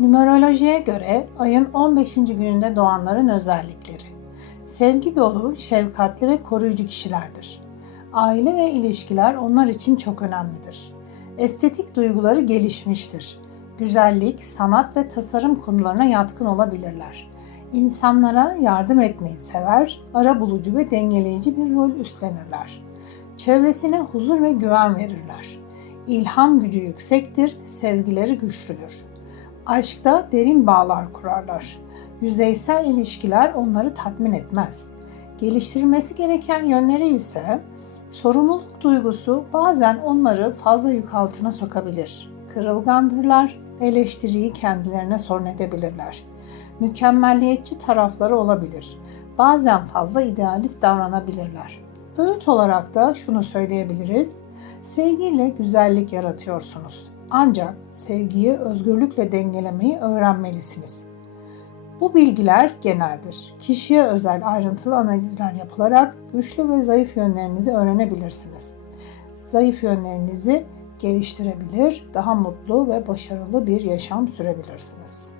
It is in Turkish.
Numerolojiye göre ayın 15. gününde doğanların özellikleri. Sevgi dolu, şefkatli ve koruyucu kişilerdir. Aile ve ilişkiler onlar için çok önemlidir. Estetik duyguları gelişmiştir. Güzellik, sanat ve tasarım konularına yatkın olabilirler. İnsanlara yardım etmeyi sever, ara bulucu ve dengeleyici bir rol üstlenirler. Çevresine huzur ve güven verirler. İlham gücü yüksektir, sezgileri güçlüdür. Aşkta derin bağlar kurarlar. Yüzeysel ilişkiler onları tatmin etmez. Geliştirilmesi gereken yönleri ise sorumluluk duygusu bazen onları fazla yük altına sokabilir. Kırılgandırlar, eleştiriyi kendilerine sorun edebilirler. Mükemmelliyetçi tarafları olabilir. Bazen fazla idealist davranabilirler. Öğüt olarak da şunu söyleyebiliriz. Sevgiyle güzellik yaratıyorsunuz. Ancak sevgiyi özgürlükle dengelemeyi öğrenmelisiniz. Bu bilgiler geneldir. Kişiye özel ayrıntılı analizler yapılarak güçlü ve zayıf yönlerinizi öğrenebilirsiniz. Zayıf yönlerinizi geliştirebilir, daha mutlu ve başarılı bir yaşam sürebilirsiniz.